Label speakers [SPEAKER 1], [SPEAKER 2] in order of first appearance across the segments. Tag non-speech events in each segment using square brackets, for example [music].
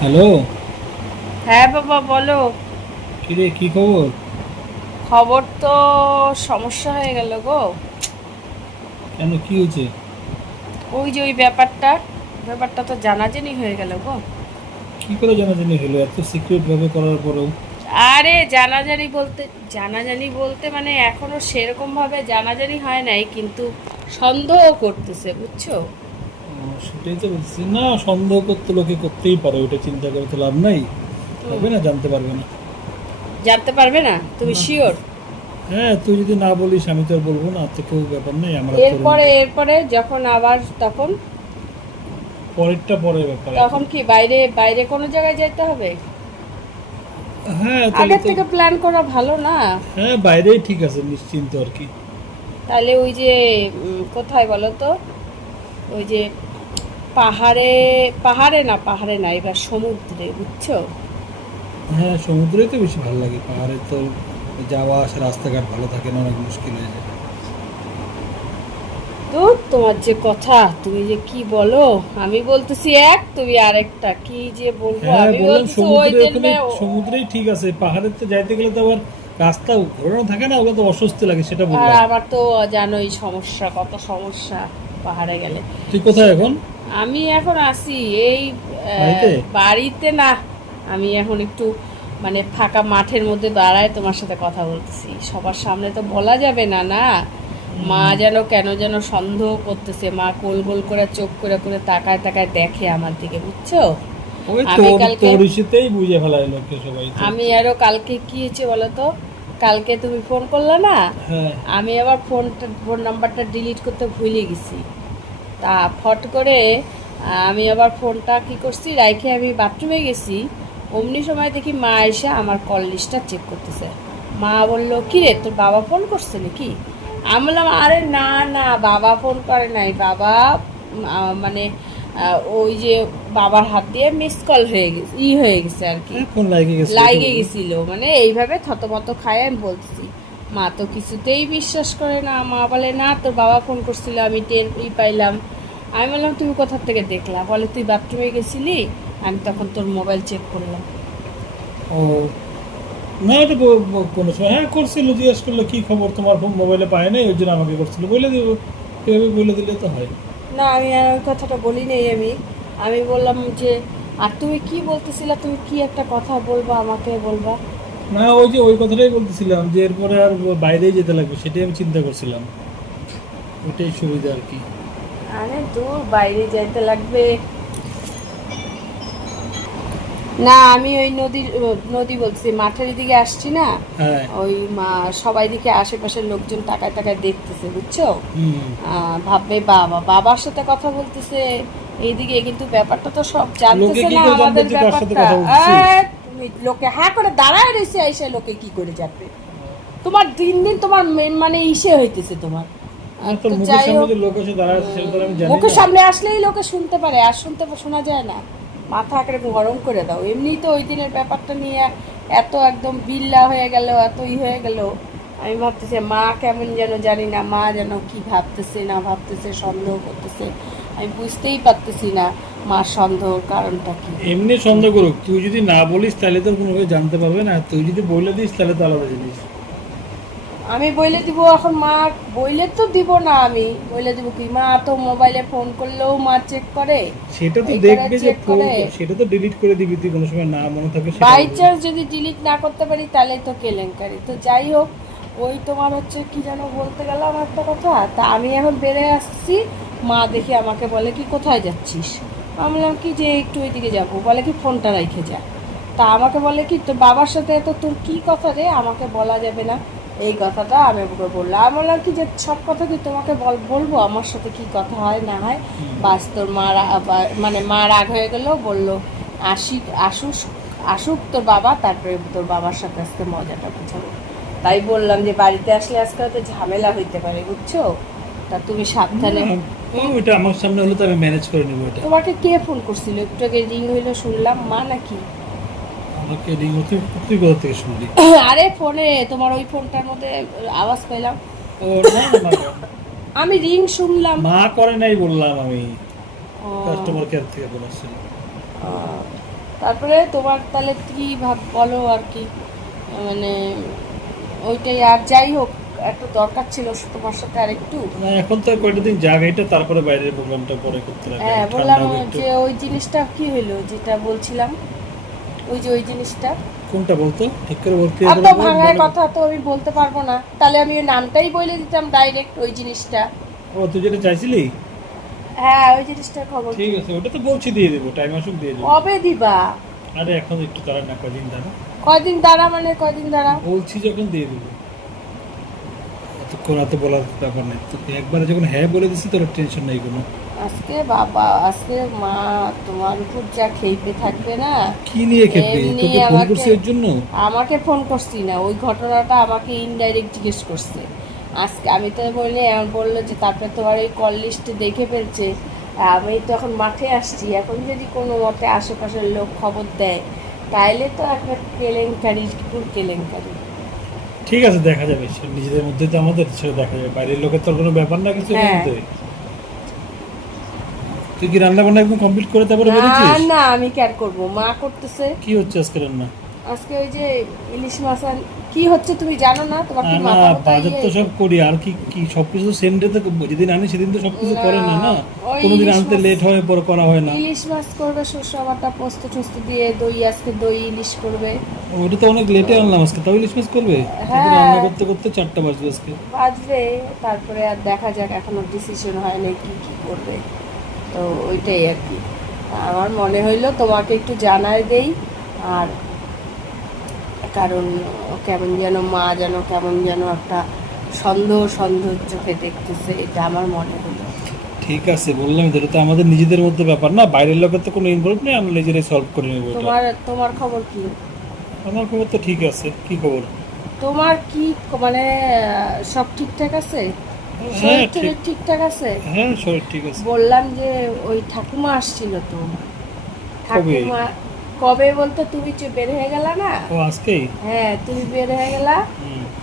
[SPEAKER 1] Hello?
[SPEAKER 2] হ্যাঁ বাবা বলো।
[SPEAKER 1] কিরে কি খবর?
[SPEAKER 2] খবর তো সমস্যা হয়ে গেল গো।
[SPEAKER 1] কেন কি হয়েছে?
[SPEAKER 2] ওই যে ওই ব্যাপারটা ব্যাপারটা তো জানাজানি হয়ে গেল গো।
[SPEAKER 1] কি করে জানাজানি হলো? এত সিক্রেট ভাবে করার পরেও।
[SPEAKER 2] আরে জানাজানি বলতে জানাজানি বলতে মানে এখনও সেরকম ভাবে জানাজানি হয় নাই কিন্তু সন্দেহ করতেছে বুঝছ?
[SPEAKER 1] সেটাই তো বলছি। না সন্দেহ করতে লোকে করতেই পারে ওটা চিন্তা করে তো লাভ নাই। হবে না জানতে পারবে না।
[SPEAKER 2] জানতে পারবে না? তুমি শিওর
[SPEAKER 1] হ্যাঁ তুই যদি না বলিস আমি তো আর বলব না তো কেউ ব্যাপার নেই আমরা
[SPEAKER 2] এরপরে এরপরে যখন আবার তখন?
[SPEAKER 1] পরেরটা পরের ব্যাপার।
[SPEAKER 2] তখন কি বাইরে বাইরে কোনো জায়গায় যেতে হবে?
[SPEAKER 1] হ্যাঁ তাহলে
[SPEAKER 2] থেকে প্ল্যান করা ভালো না?
[SPEAKER 1] হ্যাঁ বাইরেই ঠিক আছে নিশ্চিন্ত আর কি।
[SPEAKER 2] তাহলে ওই যে কোথায় বলো তো? ওই যে পাহাড়ে পাহাড়ে না পাহাড়ে না এবার সমুদ্রে বুঝছ?
[SPEAKER 1] হ্যাঁ সমুদ্রেই তো বেশি ভালো লাগে। পাহাড়ে তো যাওয়া আসা রাস্তাঘাট ভালো থাকে না অনেক মুশকিল হয়ে যায়।
[SPEAKER 2] তো তোমার যে কথা তুমি যে কি বলো? আমি বলতেছি এক তুমি আরেকটা। কি যে বলব?
[SPEAKER 1] হ্যাঁ
[SPEAKER 2] আমি বলতেছি ওই
[SPEAKER 1] সমুদ্রে সমুদ্রেই ঠিক আছে পাহাড়ে তো যাইতে গেলে তো আবার রাস্তা ঘোরানো থাকে না ওগুলো তো অস্বস্তি লাগে সেটা
[SPEAKER 2] আর
[SPEAKER 1] বললাম
[SPEAKER 2] আমার তো জানোই সমস্যা কত সমস্যা। পাহাড়ে গেলে।
[SPEAKER 1] তুই কোথায় এখন?
[SPEAKER 2] আমি এখন আসি এই
[SPEAKER 1] বাড়িতে?
[SPEAKER 2] না। আমি এখন একটু মানে ফাঁকা মাঠের মধ্যে দাঁড়ায় তোমার সাথে কথা বলতেছি। সবার সামনে তো বলা যাবে না না? মা যেন কেন যেন সন্দেহ করতেছে। মা গোল গোল করে চোখ করে করে তাকায় তাকায় দেখে আমার দিকে বুঝছ? আমি কালকে-। আমি আরও কালকে কি হয়েছে বলো তো? কালকে তুমি ফোন করলে না
[SPEAKER 1] হ্যাঁ।
[SPEAKER 2] আমি আবার ফোনটা ফোন নাম্বারটা ডিলিট করতে ভুলে গেছি। তা ফট করে আমি আবার ফোনটা কি করছি রাইখে আমি বাথরুমে গেছি। অমনি সময় দেখি মা এসে আমার কল লিস্টটা চেক করতেছে। মা বলল কি রে তোর বাবা ফোন করছে নাকি? আমি বললাম আরে না না বাবা ফোন করে নাই। বাবা মানে ওই যে বাবার হাত দিয়ে মিস কল হয়ে গেছে ই হয়ে গেছে আর কি।
[SPEAKER 1] ফোন লাগে গেছে
[SPEAKER 2] লাইগে গেছিল মানে এইভাবে থতমত খায় আমি বলতেছি মা তো কিছুতেই বিশ্বাস করে না মা বলে না তোর বাবা ফোন করছিল আমি টের ই পাইলাম। আমি বললাম তুমি কোথার থেকে দেখলা? বলে তুই বাথরুমে গেছিলি? আমি তখন তোর মোবাইল চেক করলাম।
[SPEAKER 1] ও না এটা ব- কোনো সময় হ্যাঁ করছিল জিজ্ঞেস করল কি খবর? তোমার ফোন মোবাইলে পায় নাই ওই জন্য আমাকে করছিল। বলে দিব এভাবে বলে দিলে তো হয়।
[SPEAKER 2] না আমি আর কথাটা বলি নাই আমি। আমি বললাম যে আর তুমি কি বলতেছিলা? তুমি কি একটা কথা বলবা আমাকে বলবা?
[SPEAKER 1] না ওই যে ওই কথাটাই বলতেছিলাম যে এরপরে আর বাইরেই যেতে লাগবে সেটাই আমি চিন্তা করছিলাম। ওইটাই সুবিধা আর কি।
[SPEAKER 2] আরে দূর বাইরে যাইতে লাগবে। না আমি ওই নদীর নদী বলছি মাঠের দিকে আসছি না?
[SPEAKER 1] হ্যাঁ।
[SPEAKER 2] ওই মা সবাই দিকে আশেপাশের লোকজন টাকায় টাকায় দেখতেছে বুঝছ? ভাববে বাবা বাবার সাথে কথা বলতেছে। এইদিকে কিন্তু ব্যাপারটা তো সব জানতেছে না আমাদের ব্যাপারটা। লোকে হ্যাঁ করে দাঁড়ায় রয়েছে এসে লোকে কি করে যাবে তোমার দিন দিন তোমার মানে ইসে হইতেছে তোমার।
[SPEAKER 1] মুখের। সামনে
[SPEAKER 2] আসলেই লোকে শুনতে পারে আর শুনতে শোনা যায় না। মাথা আঁকড়ে গরম করে দাও। এমনি তো ওই দিনের ব্যাপারটা নিয়ে এত একদম বিল্লা হয়ে গেল এত ই হয়ে গেল। আমি ভাবতেছি মা কেমন যেন জানি না মা যেন কি ভাবতেছে না ভাবতেছে সন্দেহ করতেছে। আমি বুঝতেই পারতেছি না মার সন্দেহ কারণটা কি।
[SPEAKER 1] এমনি সন্দেহ করুক তুই যদি না বলিস তাহলে তো কোনোভাবে জানতে পারবে না তুই যদি বলে দিস তাহলে তো আলাদা জিনিস।
[SPEAKER 2] আমি বইলে দিব এখন মা বইলে তো দিব না আমি। বইলে দিব কি? মা তো মোবাইলে ফোন করলেও মা চেক করে।
[SPEAKER 1] সেটা তো দেখবে যে ফোন সেটা তো ডিলিট করে দিবি তুই কোনো সময় না মনে থাকে
[SPEAKER 2] বাই চান্স যদি ডিলিট না করতে পারি তাহলে তো কেলেঙ্কারি। তো যাই হোক ওই তোমার হচ্ছে কি যেন বলতে গেলাম একটা কথা। তা আমি এখন বেড়ে আসছি। মা দেখি আমাকে বলে কি কোথায় যাচ্ছিস? আমি বললাম কি যে একটু ওইদিকে যাব। বলে কি ফোনটা রেখে যা। তা আমাকে বলে কি তোর বাবার সাথে তো তোর কি কথা রে? আমাকে বলা যাবে না। এই কথাটা আমি ওকে বললাম। আমি বললাম কি যে সব কথা কি তোমাকে বল বলব? আমার সাথে কি কথা হয় না হয়? বাস তোর মা মানে মা রাগ হয়ে গেল বলল আসি আসুস আসুক তোর বাবা তারপরে তোর বাবার সাথে আজকে মজাটা বুঝাবো। তাই বললাম যে বাড়িতে আসলে আজকে হয়তো ঝামেলা হইতে পারে বুঝছ? তা তুমি সাবধানে
[SPEAKER 1] ওইটা আমার সামনে হলে তো আমি ম্যানেজ করে নেব এটা।
[SPEAKER 2] তোমাকে কে ফোন করছিল? একটু আগে রিং হইল শুনলাম। মা নাকি?
[SPEAKER 1] আমাকে রিং তুই তুই কোথা থেকে শুনলি? [coughs]
[SPEAKER 2] আরে ফোনে তোমার ওই ফোনটার মধ্যে আওয়াজ পেলাম
[SPEAKER 1] ও না না, না, [laughs]
[SPEAKER 2] আমি রিং শুনলাম।
[SPEAKER 1] মা করে নাই বললাম আমি। কাস্টমার কেয়ার থেকে
[SPEAKER 2] ও, তারপরে তোমার তাহলে কি ভাব বলো আর কি? মানে ওইটাই আর যাই হোক। একটা দরকার ছিল তোমার সাথে আর একটু।
[SPEAKER 1] না এখন তো কয়টা দিন এটা তারপরে বাইরের প্রোগ্রামটা পরে করতে লাগে।
[SPEAKER 2] হ্যাঁ বললাম যে ওই জিনিসটা কি হলো যেটা বলছিলাম? ওই যে ওই জিনিসটা।
[SPEAKER 1] কোনটা বলতো? ঠিক করে বলতে
[SPEAKER 2] এত ভাঙায় কথা তো আমি বলতে পারব না। তাহলে আমি ওই নামটাই বলে দিতাম ডাইরেক্ট ওই জিনিসটা।
[SPEAKER 1] ও তুই যেটা চাইছিলি?
[SPEAKER 2] হ্যাঁ ওই জিনিসটার খবর
[SPEAKER 1] ঠিক আছে ওটা তো বলছি দিয়ে দেবো টাইম আসুক দিয়ে দেবো।
[SPEAKER 2] কবে দিবা?
[SPEAKER 1] আরে এখন একটু তারা না কদিন দাঁড়া
[SPEAKER 2] কয়দিন দাঁড়া মানে কয়দিন দাঁড়া?
[SPEAKER 1] বলছি যখন দিয়ে দেবো। এত বলার ব্যাপার নেই। তো একবারে যখন হ্যাঁ বলে দিছি তোর টেনশন নেই কোনো।
[SPEAKER 2] আজকে বাবা আজকে মা তোমার উপর যা খেইপে থাকবে না
[SPEAKER 1] কি নিয়ে খেপে তোকে ফোন
[SPEAKER 2] আমাকে-
[SPEAKER 1] করছি এর জন্য?
[SPEAKER 2] আমাকে ফোন করছি না। ওই ঘটনাটা আমাকে ইনডাইরেক্ট জিজ্ঞেস করছে। আজকে আমি তো বলি এমন বলল যে তারপরে তোমার এই কল লিস্টে দেখে ফেলছে। আমি তো এখন মাঠে আসছি। এখন যদি কোনো মতে আশেপাশের লোক খবর দেয় তাইলে তো একটা কেলেঙ্কারি কেলেঙ্কারি।
[SPEAKER 1] ঠিক আছে দেখা যাবে। নিজেদের মধ্যে তো আমাদের সেটা দেখা যাবে। বাইরের লোকের তোর কোনো ব্যাপার না কিছু
[SPEAKER 2] হ্যাঁ।
[SPEAKER 1] তুই কি রান্না বান্না একদম কমপ্লিট করে তারপরে
[SPEAKER 2] না
[SPEAKER 1] বেরিয়েছিস?
[SPEAKER 2] না আমি কি আর করব? মা করতেছে।
[SPEAKER 1] কি হচ্ছে আজকে রান্না?
[SPEAKER 2] আজকে ওই যে ইলিশ মাছ আন- কি হচ্ছে তুমি জানো না? তোমার কি মাথা
[SPEAKER 1] বাজার তো
[SPEAKER 2] ইয়ে?
[SPEAKER 1] সব করি আর কি কি সবকিছু সেম ডে তো যেদিন আনি সেদিন তো সবকিছু করে না না? কোনোদিন আনতে লেট হয় পরে করা হয় না।
[SPEAKER 2] ইলিশ মাছ করবে শস্য বাটা পোস্ত টোস্ত দিয়ে দই আজকে দই ইলিশ করবে।
[SPEAKER 1] ওটা তো অনেক লেটে আনলাম আজকে তাও ইলিশ মাছ করবে?
[SPEAKER 2] হ্যাঁ।
[SPEAKER 1] রান্না করতে করতে চারটা বাজবে আজকে।
[SPEAKER 2] বাজবে তারপরে আর দেখা যাক এখনও ডিসিশন হয় না কি কি করবে। তো ওইটাই আর কি। আমার মনে হইল তোমাকে একটু জানাই দেই আর কারণ কেমন যেন মা যেন কেমন যেন একটা সন্দেহ সন্দেহ চোখে দেখতেছে এটা আমার মনে হলো।
[SPEAKER 1] ঠিক আছে বললাম যেটা তো আমাদের নিজেদের মধ্যে ব্যাপার না বাইরের লোকের তো কোনো ইনভলভ নেই আমরা নিজেরাই সলভ করে নেব এটা।
[SPEAKER 2] তোমার তোমার খবর কি?
[SPEAKER 1] আমার খবর তো ঠিক আছে কি খবর?
[SPEAKER 2] তোমার কি মানে সব ঠিকঠাক আছে?
[SPEAKER 1] হ্যাঁ
[SPEAKER 2] শরীর টরীর ঠিকঠাক আছে?
[SPEAKER 1] হ্যাঁ শরীর ঠিক আছে।
[SPEAKER 2] বললাম যে ওই ঠাকুমা আসছিল তো? ঠাকুমা কবে বলতে তুমি যে বের হয়ে গেলা না?
[SPEAKER 1] ও আজকেই?
[SPEAKER 2] হ্যাঁ তুমি বের হয়ে গেলা।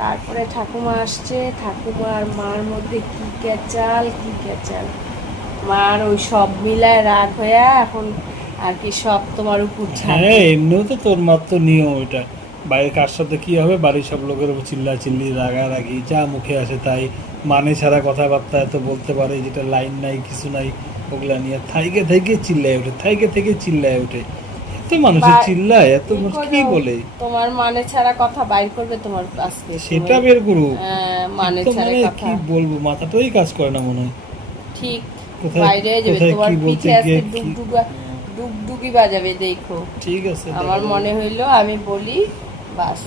[SPEAKER 2] তারপরে ঠাকুমা আসছে। ঠাকুমার মার মধ্যে কি ক্যাচাল কি ক্যাচাল। মার ওই সব মিলায় রাগ হইয়া এখন আর কি সব তোমার উপর ছাড়বে
[SPEAKER 1] হ্যাঁ এমনিও তো তোর মাত্র নিয়ম ওইটা। বাইরে কার সাথে কি হবে? বাড়ির সব লোকের উপর চিল্লা চিল্লি রাগারাগি যা মুখে আসে তাই। মানে ছাড়া কথাবার্তা এত বলতে পারে যেটা লাইন নাই কিছু নাই ওগুলা নিয়ে থাইকে থেকে চিল্লায় ওঠে থাইকে থেকে চিল্লায় ওঠে। এত চিল্লায় এত
[SPEAKER 2] কি
[SPEAKER 1] মানুষ কি বলে?
[SPEAKER 2] তোমার মানে ছাড়া কথা বাইর করবে তোমার আজকে
[SPEAKER 1] সেটা বের করুক।
[SPEAKER 2] হ্যাঁ, মানে ছাড়া
[SPEAKER 1] মানে
[SPEAKER 2] কথা।
[SPEAKER 1] কি বলব? মাথাটাই কাজ করে না মনে হয়।
[SPEAKER 2] ঠিক বাইরে যাবে। তোমার পিছে আজকে ডুগডুগা ডুগডুগি বাজাবে দেখো।
[SPEAKER 1] ঠিক আছে
[SPEAKER 2] আমার মনে হইল আমি বলি বাস।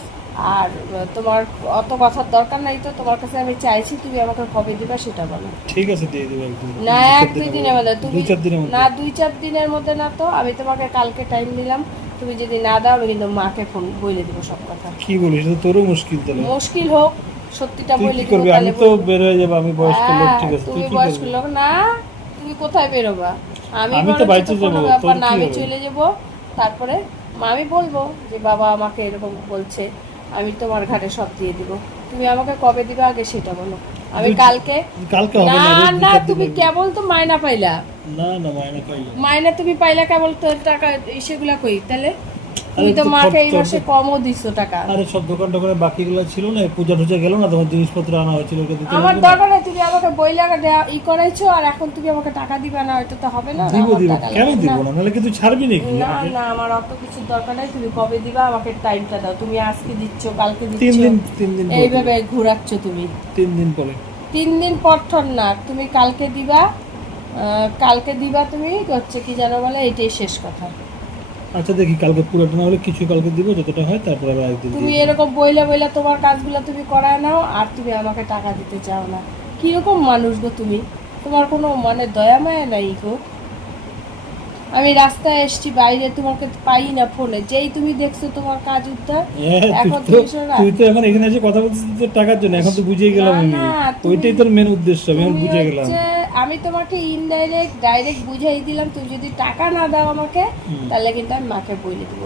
[SPEAKER 2] আর তোমার অত কথার দরকার নাই তো তোমার কাছে আমি চাইছি তুমি আমাকে কবে দিবা সেটা বলো।
[SPEAKER 1] ঠিক আছে দিয়ে দেবো একদিন।
[SPEAKER 2] না এক দুই
[SPEAKER 1] দিনের মধ্যে।
[SPEAKER 2] তুমি
[SPEAKER 1] দুই চার দিনের মধ্যে।
[SPEAKER 2] না দুই চার দিনের মধ্যে না তো আমি তোমাকে কালকে টাইম দিলাম। তুমি যদি না দাও আমি কিন্তু মাকে ফোন বলে দিব সব কথা।
[SPEAKER 1] কি বলিস? তোরও মুশকিল তাহলে।
[SPEAKER 2] মুশকিল হোক সত্যিটা বলে দিব
[SPEAKER 1] করবি? আমি তো বের হয়ে যাব আমি বয়স্ক লোক
[SPEAKER 2] হ্যাঁ,
[SPEAKER 1] ঠিক আছে
[SPEAKER 2] তুমি বয়স্ক লোক না তুমি কোথায় বেরোবা? আমি
[SPEAKER 1] আমি তো
[SPEAKER 2] কোনো
[SPEAKER 1] যাব,
[SPEAKER 2] না আমি চলে যাব তারপরে মা আমি বলব যে বাবা আমাকে এরকম বলছে। আমি তোমার ঘাটে সব দিয়ে দিব। তুমি আমাকে কবে দিবে আগে সেটা বলো। আমি কালকে
[SPEAKER 1] কালকে হবে
[SPEAKER 2] না
[SPEAKER 1] না
[SPEAKER 2] তুমি। কেবল তো মায়না পাইলা।
[SPEAKER 1] না না মায়না পাইলা
[SPEAKER 2] মায়না তুমি পাইলা কেবল তো টাকা সেগুলা কই? তাহলে তুমি তো মাকে এই মাসে কমও দিছো টাকা।
[SPEAKER 1] আরে সব দোকান টোকানে বাকিগুলো ছিল না পূজা টুজা গেল না তোমার জিনিসপত্র আনা হয়েছিল
[SPEAKER 2] আমার? দরকার তুমি আমাকে বই লাগা ই করাইছো আর এখন তুমি আমাকে টাকা দিবে না এটা তো হবে না
[SPEAKER 1] দিব দিব। কেন দিব
[SPEAKER 2] না।
[SPEAKER 1] না? নাহলে কি ছাড়বি নাকি?
[SPEAKER 2] না না আমার অত কিছু দরকার নাই তুমি কবে দিবা আমাকে টাইমটা দাও। তুমি আজকে দিচ্ছ কালকে
[SPEAKER 1] তিন
[SPEAKER 2] দিচ্ছ
[SPEAKER 1] দিন তিন দিন
[SPEAKER 2] এইভাবে ঘুরাচ্ছ তুমি।
[SPEAKER 1] তিন দিন পরে।
[SPEAKER 2] তিন দিন পর না তুমি কালকে দিবা কালকে দিবা তুমি হচ্ছে কি জানো বলে এইটাই শেষ কথা।
[SPEAKER 1] আচ্ছা দেখি কালকে পুরোটা না হলে কিছু কালকে দিব যতটা হয় তারপরে আবার একদিন
[SPEAKER 2] তুমি এরকম বইলা বইলা তোমার কাজগুলো তুমি করায় নাও আর তুমি আমাকে টাকা দিতে চাও না। কীরকম মানুষ গো তুমি? তোমার কোনো মানে দয়া মায়া নাই গো? আমি রাস্তায় এসছি বাইরে তোমাকে পাই না ফোনে। যেই তুমি দেখছ তোমার কাজ উদ্ধার
[SPEAKER 1] হ্যাঁ,
[SPEAKER 2] এখন
[SPEAKER 1] তুই তো এখন এখানে এসে কথা বলছিস তোর টাকার জন্য এখন তো বুঝিয়ে গেলাম আমি। ওইটাই তোর মেন উদ্দেশ্য আমি বুঝে গেলাম।
[SPEAKER 2] আমি তোমাকে ইনডাইরেক্ট ডাইরেক্ট বুঝাই দিলাম তুমি যদি টাকা না দাও আমাকে তাহলে কিন্তু আমি মাকে বলে দিব।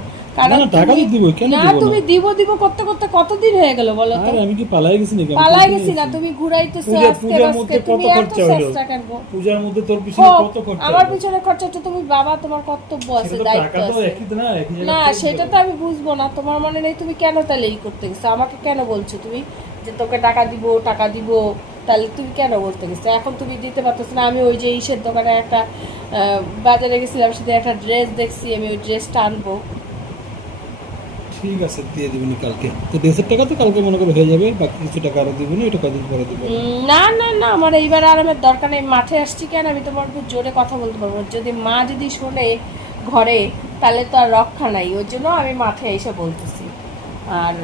[SPEAKER 1] না, না,
[SPEAKER 2] তুমি-
[SPEAKER 1] দিব
[SPEAKER 2] দিব করতে করতে কতদিন হয়ে গেল বলো তো?
[SPEAKER 1] আমি কি পালাই গেছি নাকি?
[SPEAKER 2] পালাই গেছি না তুমি ঘুরাইতেছো
[SPEAKER 1] পূজা-
[SPEAKER 2] আজকে
[SPEAKER 1] পূজার
[SPEAKER 2] আজকে
[SPEAKER 1] মধ্যে
[SPEAKER 2] তুমি এত চেষ্টা কেন
[SPEAKER 1] পূজার মধ্যে তোর পিছনে কত খরচা
[SPEAKER 2] আমার পিছনে খরচাটা তুমি বাবা তোমার কর্তব্য আছে দায়িত্ব আছে।
[SPEAKER 1] না,
[SPEAKER 2] সেটা তো আমি বুঝব না তোমার মনে নেই তুমি কেন তাহলে এই করতে গেছো? আমাকে কেন বলছো তুমি যে তোকে টাকা দিব টাকা দিব? তাহলে তুমি কেন বলতে গেছো? এখন তুমি দিতে পারতেছ না। আমি ওই যে ইসের দোকানে একটা বাজারে গেছিলাম সেটা একটা ড্রেস দেখছি আমি ওই ড্রেসটা আনব।
[SPEAKER 1] ঠিক আছে দিয়ে দিবনি কালকে। তো দেড়শো টাকা তো কালকে মনে করে হয়ে যাবে বাকি কিছু টাকা আরও দিবনি এটা কদিন পরে দিব।
[SPEAKER 2] না না না আমার এইবার আরামের দরকার নেই। মাঠে আসছি কেন? আমি তোমার উপর জোরে কথা বলতে পারব। যদি মা যদি শোনে ঘরে তাহলে তো আর রক্ষা নাই। ওর জন্য আমি মাঠে এসে বলতেছি। আর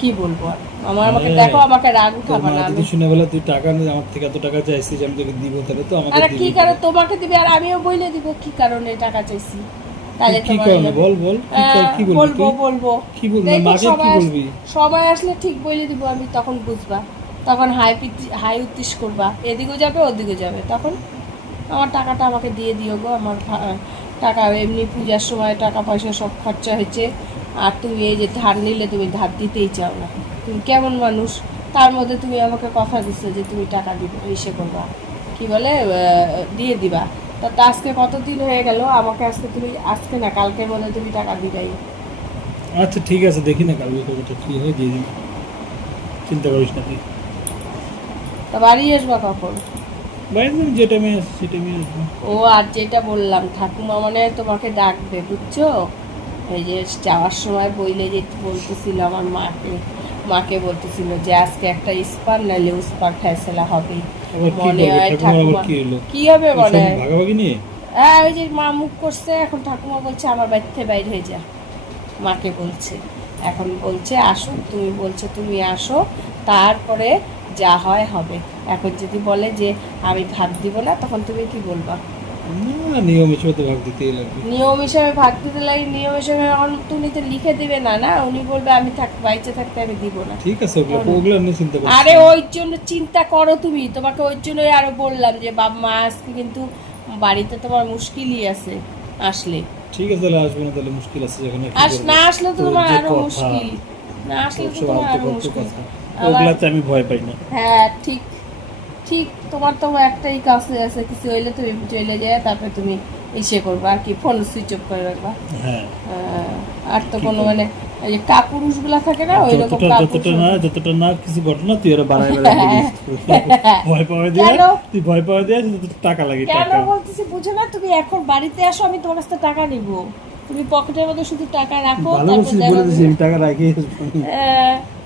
[SPEAKER 2] কি বলব আর? আমার আমাকে। দেখো আমাকে রাগ
[SPEAKER 1] তোর
[SPEAKER 2] না আমি
[SPEAKER 1] শুনে বলে তুই টাকা নিয়ে আমার থেকে এত টাকা চাইছিস আমি তোকে দিব তাহলে তো আমাকে
[SPEAKER 2] আর কি
[SPEAKER 1] দিবি
[SPEAKER 2] তোমাকে দিবে? আর আমিও বইলে দিব কি কারণে টাকা চাইছি? তাহলে
[SPEAKER 1] কি কারণে? বল বল কি
[SPEAKER 2] আহ,
[SPEAKER 1] কার- কি বলবি
[SPEAKER 2] বলব বলব।
[SPEAKER 1] কি বলবি? মাকে কি
[SPEAKER 2] সবাই
[SPEAKER 1] বলবি?
[SPEAKER 2] সবাই আসলে ঠিক বলে দিব আমি তখন বুঝবা। তখন হাই হাই উত্তিস করবা। এদিকেও যাবে ওদিকেও যাবে। তখন আমার টাকাটা আমাকে দিয়ে দিও গো আমার টাকা এমনি পূজার সময় টাকা পয়সা সব খরচা হয়েছে। আর তুমি এই যে ধার নিলে তুমি ধার দিতেই চাও না। তুমি কেমন মানুষ? তার মধ্যে তুমি আমাকে কথা দিচ্ছ যে তুমি টাকা দিবে ইসে করবা। কি বলে? দিয়ে দিবা। তা তা আজকে কতদিন হয়ে গেল? আমাকে আজকে তুমি আজকে না কালকের মধ্যে তুমি টাকা দিবাই
[SPEAKER 1] আচ্ছা ঠিক আছে দেখি না কালকে কতটা ফ্রি হয়ে দিয়ে দিবি চিন্তা করিস না তুই
[SPEAKER 2] তা বাড়ি আসবা কখন?
[SPEAKER 1] বাইরে থেকে যে টাইমে আসি সে টাইমে আসব।
[SPEAKER 2] ও আর যেটা বললাম ঠাকুমা মানে তোমাকে ডাকবে বুঝছ? এই যে যাওয়ার সময় বইলে যে বলতেছিল আমার মাকে মাকে বলতেছিল যে আজকে একটা ইস্পার নাইলে উস্পার ফেসলা হবে। মনে হয় ঠাকুমা
[SPEAKER 1] কি
[SPEAKER 2] হবে মনে হয় হ্যাঁ ওই যে মা মুখ করছে এখন ঠাকুমা বলছে আমার বাড়িতে বাইরে হয়ে যা। মাকে বলছে। এখন বলছে আসো তুমি বলছো তুমি আসো তারপরে যা হয় হবে। এখন যদি বলে যে আমি ভাত দিব না তখন তুমি কি বলবা?
[SPEAKER 1] নিয়ম হিসেবে তো ভাগ দিতেই লাগবে
[SPEAKER 2] নিয়ম হিসাবে ভাগ দিতে লাগে নিয়ম হিসাবে তুমি তো লিখে দিবে না না? উনি বলবে আমি থাক বাইচে থাকতে আমি দিব না।
[SPEAKER 1] ঠিক আছে ওগুলো ওগুলো নিয়ে চিন্তা করছি
[SPEAKER 2] আরে ওই জন্য চিন্তা করো তুমি। তোমাকে ওই জন্যই আরও বললাম যে বাবা মা আজকে কিন্তু বাড়িতে তোমার মুশকিলই আছে আসলে।
[SPEAKER 1] ঠিক আছে তাহলে আসব না তাহলে মুশকিল আছে যখন
[SPEAKER 2] আস না আসলে তো তোমার
[SPEAKER 1] আরও
[SPEAKER 2] মুশকিল। না আসলে তো তোমার
[SPEAKER 1] আরও
[SPEAKER 2] মুশকিল।
[SPEAKER 1] ওগুলাতে আমি ভয় পাই না।
[SPEAKER 2] হ্যাঁ ঠিক। ঠিক তোমার তো একটাই কাছে আছে কিছু হইলে তুমি চলে যায় তারপরে তুমি ইসে করবা। আর কি ফোন সুইচ অফ করে রাখবা।
[SPEAKER 1] হ্যাঁ।
[SPEAKER 2] আর তো কোনো মানে যে কাপুরুষগুলা থাকে না ওই রকম
[SPEAKER 1] যতটা না যতটা না কিছু ঘটনা তুই ওরা বাড়াই বাড়াই [laughs] ভয় পাওয়া দিয়ে তুই ভয় পাওয়া দিয়ে টাকা লাগে টাকা।
[SPEAKER 2] বলতেছি বুঝো না তুমি এখন বাড়িতে আসো আমি তোমার কাছ থেকে টাকা নিব। তুমি পকেটের মধ্যে শুধু টাকা রাখো তারপর
[SPEAKER 1] টাকা রাখি।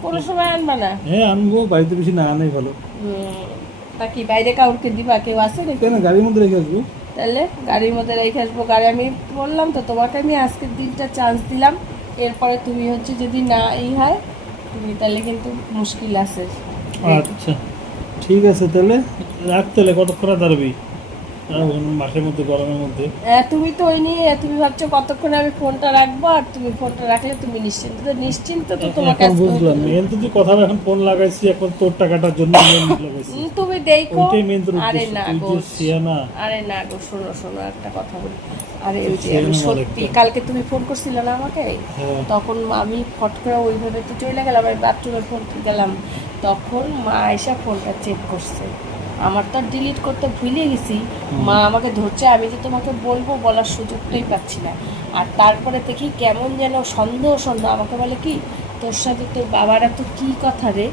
[SPEAKER 2] কোনো সময় আনবা না।
[SPEAKER 1] হ্যাঁ আনব বাড়িতে বেশি না আনাই ভালো।
[SPEAKER 2] তা কি বাইরে কাউকে দিবা কেউ আছে নাকি?
[SPEAKER 1] কেন গাড়ির মধ্যে রেখে আসব?
[SPEAKER 2] তাহলে গাড়ির মধ্যে রেখে আসব। গাড়ি আমি বললাম তো তোমাকে আমি আজকের দিনটা চান্স দিলাম। এরপরে তুমি হচ্ছে যদি না এই হয় তুমি তাহলে কিন্তু মুশকিল আছে।
[SPEAKER 1] আচ্ছা। ঠিক আছে তাহলে। রাখ তাহলে কতক্ষণ করে দাঁড়াবি? মাসের মধ্যে গরমের মধ্যে।
[SPEAKER 2] তুমি তো ওই নিয়ে তুমি ভাবছ কতক্ষণ আমি ফোনটা রাখব আর তুমি ফোনটা রাখলে তুমি নিশ্চিন্ত। নিশ্চিন্ত তো তোমার কাছে
[SPEAKER 1] বুঝলাম। মেন তো কথা এখন ফোন লাগাইছি এখন তোর টাকাটার জন্য লাগাইছি
[SPEAKER 2] তুমি দেখো। আরে না গো আরে না গো শোনো শোনো একটা কথা বলি। আরে ওই যে আমি সত্যি কালকে তুমি ফোন করছিলে না আমাকে?
[SPEAKER 1] হ্যাঁ।
[SPEAKER 2] তখন আমি ফট করে ওইভাবে তো চলে গেলাম আমি বাথরুমে ফোন গেলাম। তখন মা এসে ফোনটা চেক করছে। আমার তো ডিলিট করতে ভুলে গেছি। মা আমাকে ধরছে আমি যে তোমাকে বলব বলার সুযোগটাই পাচ্ছি না। আর তারপরে দেখি কেমন যেন সন্দেহ সন্দেহ। আমাকে বলে কি তোর সাথে তোর বাবারা তো কি কথা রে?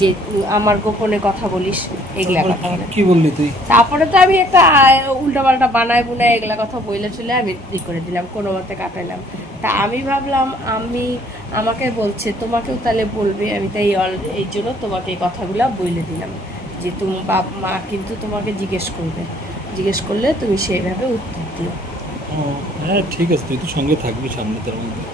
[SPEAKER 2] যে তুই আমার গোপনে কথা বলিস এগুলা কথা
[SPEAKER 1] কি বললি তুই?
[SPEAKER 2] তারপরে তো আমি একটা উল্টা পাল্টা বানায় বুনায় এগুলা কথা বইলে চলে আমি ই করে দিলাম কোনো মতে কাটাইলাম। তা আমি ভাবলাম আমি আমাকে বলছে তোমাকেও তাহলে বলবে আমি তাই এই জন্য তোমাকে এই কথাগুলো বইলে দিলাম। যে তুমি বাপ মা কিন্তু তোমাকে জিজ্ঞেস করবে। জিজ্ঞেস করলে তুমি সেইভাবে উত্তর দিও।
[SPEAKER 1] হ্যাঁ ঠিক আছে তুই তো সঙ্গে থাকবি সামনে তোর মধ্যে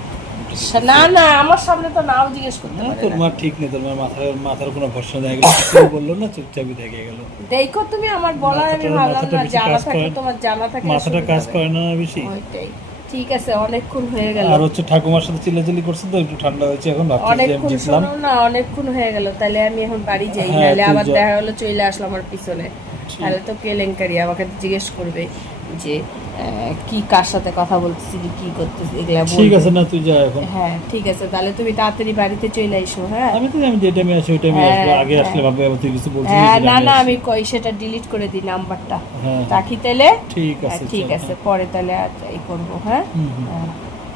[SPEAKER 2] না না আমার সামনে তো নাও জিজ্ঞেস করতে পারে
[SPEAKER 1] তোর মা ঠিক নেই তোর মা মাথার মাথার কোনো ভরসা দেখা গেল কিছু বলল না চুপচাপই দেখে গেল।
[SPEAKER 2] দেখো তুমি আমার বলার আমি ভাবলাম না জানা থাকে। তোমার জানা থাকে
[SPEAKER 1] মাথাটা কাজ করে না বেশি।
[SPEAKER 2] ওইটাই। ঠিক আছে অনেকক্ষণ হয়ে গেল।
[SPEAKER 1] আর হচ্ছে ঠাকুমার সাথে চিল্লাচিল্লি করছে তো একটু ঠান্ডা হয়েছে এখন
[SPEAKER 2] অনেকক্ষণ শোনো না অনেকক্ষণ হয়ে গেল তাহলে আমি এখন বাড়ি যাই
[SPEAKER 1] তাহলে
[SPEAKER 2] নাহলে আবার দেখা হলো চলে আসলো আমার পিছনে। তাহলে তো কেলেঙ্কারি আমাকে জিজ্ঞেস করবে যে কি কার সাথে কথা বলতেছিলি কি করতেছি এগুলা
[SPEAKER 1] ঠিক আছে না তুই যা এখন।
[SPEAKER 2] হ্যাঁ ঠিক আছে তাহলে তুমি তাড়াতাড়ি বাড়িতে চলে আইসো হ্যাঁ?
[SPEAKER 1] আমি তো আমি যে টাইমে আসি ওই টাইমে
[SPEAKER 2] হ্যাঁ,
[SPEAKER 1] আসব আগে
[SPEAKER 2] হ্যাঁ।
[SPEAKER 1] আসলে ভাববে আবার তুই কিছু বলছিস
[SPEAKER 2] হ্যাঁ না না আমি কই সেটা ডিলিট করে দিই নাম্বারটা।
[SPEAKER 1] হ্যাঁ
[SPEAKER 2] রাখি তাহলে?
[SPEAKER 1] ঠিক
[SPEAKER 2] হ্যাঁ,
[SPEAKER 1] আছে
[SPEAKER 2] ঠিক আছে
[SPEAKER 1] হ্যাঁ।
[SPEAKER 2] পরে তাহলে আচ্ছা এই করব হ্যাঁ। হ্যাঁ।